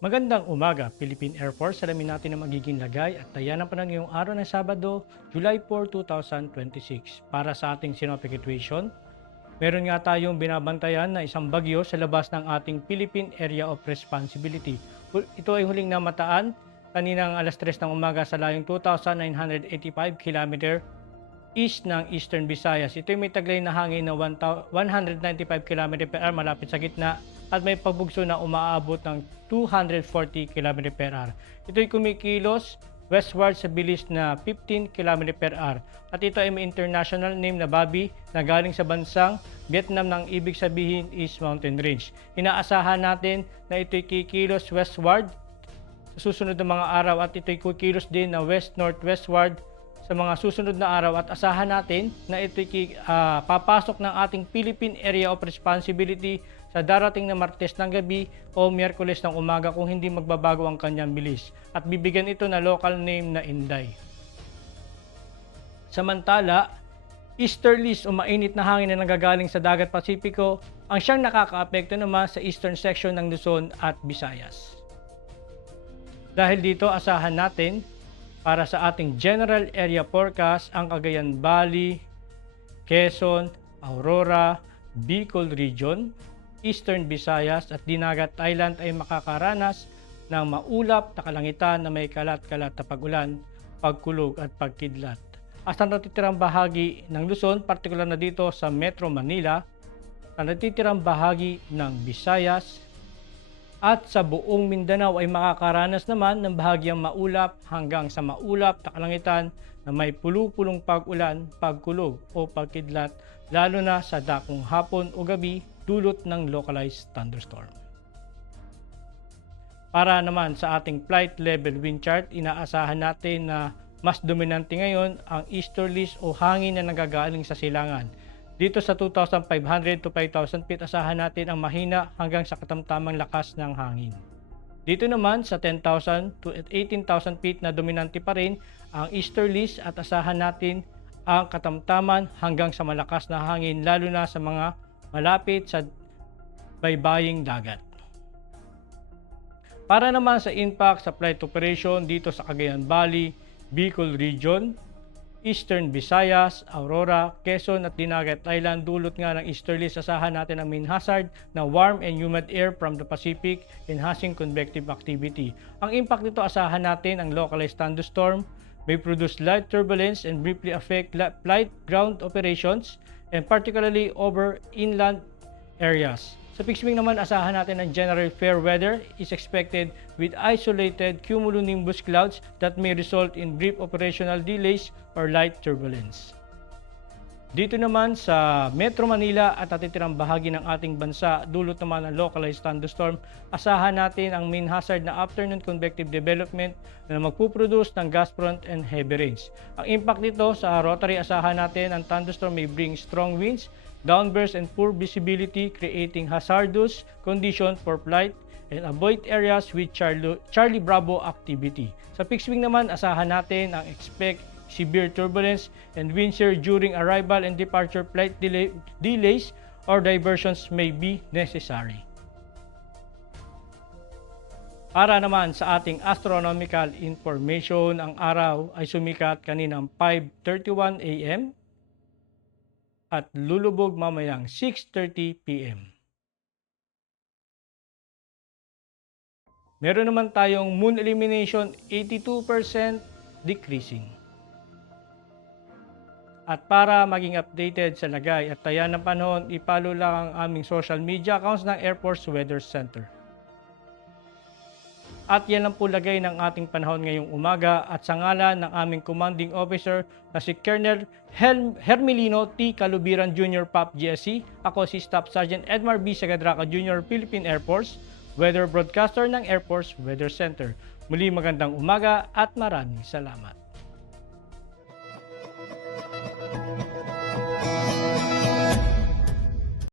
Magandang umaga, Philippine Air Force. Alamin natin ang magiging lagay at taya ng panahon ngayong araw ng Sabado, July 4, 2026. Para sa ating synoptic situation, meron nga tayong binabantayan na isang bagyo sa labas ng ating Philippine Area of Responsibility. Ito ay huling namataan kaninang alas 3 ng umaga sa layong 2,985 km east ng Eastern Visayas. Ito ay may taglay na hangin na 195 km per hour malapit sa gitna at may pagbugso na umaabot ng 240 km per hour. Ito ay kumikilos westward sa bilis na 15 km per hour. At ito ay may international name na Babi na galing sa bansang Vietnam nang ibig sabihin is mountain range. Inaasahan natin na ito ay kikilos westward sa susunod na mga araw at ito ay kikilos din na west-northwestward sa mga susunod na araw at asahan natin na ito ay papasok ng ating Philippine Area of Responsibility sa darating na Martes ng gabi o Miyerkules ng umaga kung hindi magbabago ang kanyang bilis at bibigyan ito na local name na Inday. Samantala, easterlies o mainit na hangin na nanggagaling sa dagat Pasipiko ang siyang nakakaapekto naman sa eastern section ng Luzon at Visayas. Dahil dito, asahan natin para sa ating general area forecast ang Cagayan Valley, Quezon, Aurora, Bicol Region, Eastern Visayas at Dinagat Island ay makakaranas ng maulap na kalangitan na may kalat-kalat na pagulan, pagkulog at pagkidlat. At sa natitirang bahagi ng Luzon, partikular na dito sa Metro Manila, sa natitirang bahagi ng Visayas, at sa buong Mindanao ay makakaranas naman ng bahagyang maulap hanggang sa maulap na kalangitan na may pulu-pulong pag-ulan, pagkulog o pagkidlat lalo na sa dakong hapon o gabi dulot ng localized thunderstorm. Para naman sa ating flight level wind chart, inaasahan natin na mas dominante ngayon ang easterlies o hangin na nanggagaling sa silangan. Dito sa 2,500 to 5,000 feet, asahan natin ang mahina hanggang sa katamtamang lakas ng hangin. Dito naman sa 10,000 to 18,000 feet na dominante pa rin ang easterlies at asahan natin ang katamtaman hanggang sa malakas na hangin lalo na sa mga malapit sa baybaying dagat. Para naman sa impact sa flight operation dito sa Cagayan Valley, Bicol Region, Eastern Visayas, Aurora, Quezon at Dinagat Island, dulot nga ng easterlies, asahan natin ang main hazard na warm and humid air from the Pacific enhancing convective activity. Ang impact nito, asahan natin ang localized thunderstorm, may produce light turbulence and briefly affect flight ground operations and particularly over inland areas. Sa fixed wing naman, asahan natin ang general fair weather is expected with isolated cumulonimbus clouds that may result in brief operational delays or light turbulence. Dito naman sa Metro Manila at natitirang bahagi ng ating bansa, dulot naman ng localized thunderstorm, asahan natin ang main hazard na afternoon convective development na magpuproduce ng gas front and heavy rains. Ang impact nito sa rotary, asahan natin ang thunderstorm may bring strong winds, downbursts and poor visibility, creating hazardous condition for flight and avoid areas with Charlie Bravo activity. Sa fixed wing naman, asahan natin ang expect severe turbulence and wind shear during arrival and departure. Flight delays or diversions may be necessary. Para naman sa ating astronomical information, ang araw ay sumikat kaninang 5:31 AM at lulubog mamayang 6:30 PM. Meron naman tayong moon illumination 82% decreasing. At para maging updated sa lagay at taya ng panahon, i-follow lang ang aming social media accounts ng Air Force Weather Center. At yan lang po lagay ng ating panahon ngayong umaga at sa ngalan ng aming commanding officer na si Colonel Hermelino T. Calubiran Jr. PAP GSC, ako si Staff Sergeant Edmar B. Sagadraca Jr. Philippine Air Force, Weather Broadcaster ng Air Force Weather Center. Muli magandang umaga at maraming salamat.